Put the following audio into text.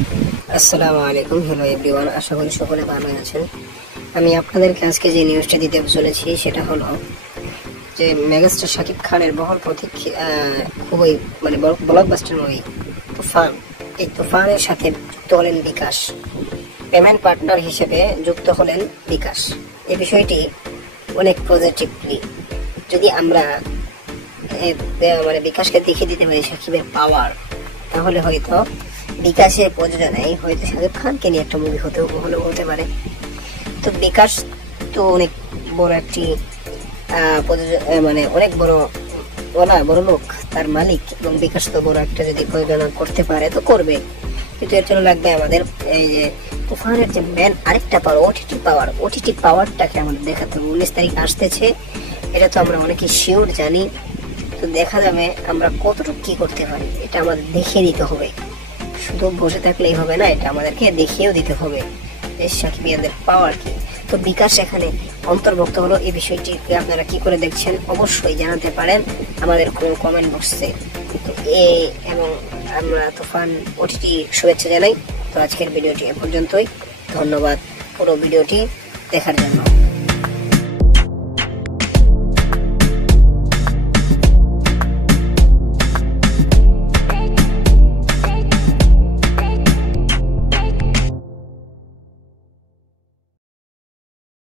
আসসালামু আলাইকুম। Hello everyone, আশা করি সকলে ভালো আছেন। আমি আপনাদেরকে আজকে যে নিউজটা দিতে চলেছি সেটা হলো যে মেগাস্টার শাকিব খানের বহর প্রতীক খুবই ব্লকবাস্টার মুভি তুফান, এই তুফানের সাথে যুক্ত হলেন বিকাশ, পেমেন্ট পার্টনার হিসেবে যুক্ত হলেন বিকাশ। এই বিষয়টি অনেক পজিটিভলি যদি আমরা বিকাশকে দেখিয়ে দিতে পারি শাকিবের পাওয়ার, তাহলে হয়তো বিকাশের প্রযোজনায় হয়তো শাকিব খানকে নিয়ে একটা মুভি হতে পারে। তো বিকাশ তো অনেক বড় একটি অনেক বড় লোক, তার মালিক, এবং বিকাশ তো বড় একটা যদি প্রযোজনা করতে পারে তো করবে। কিন্তু এর জন্য লাগবে আমাদের এই যে তুফানের যে মেন আরেকটা পাওয়ার, ওটিটি পাওয়ারটাকে আমাদের দেখাতে হবে। 19 তারিখ আসতেছে, এটা তো আমরা অনেকে শিওর জানি। তো দেখা যাবে আমরা কতটুকু কি করতে পারি, এটা আমাদের দেখিয়ে দিতে হবে। শুধু বসে থাকলেই হবে না, এটা আমাদেরকে দেখিয়েও দিতে হবে যে সাকিবিয়ানদের পাওয়ার কি। তো বিকাশ এখানে অন্তর্ভুক্ত হলো, এই বিষয়টিকে আপনারা কি করে দেখছেন অবশ্যই জানাতে পারেন আমাদের কমেন্ট বক্সে। তো এবং আমরা তুফান ওটিটি শুভেচ্ছা জানাই। তো আজকের ভিডিওটি এ পর্যন্তই। ধন্যবাদ পুরো ভিডিওটি দেখার জন্য।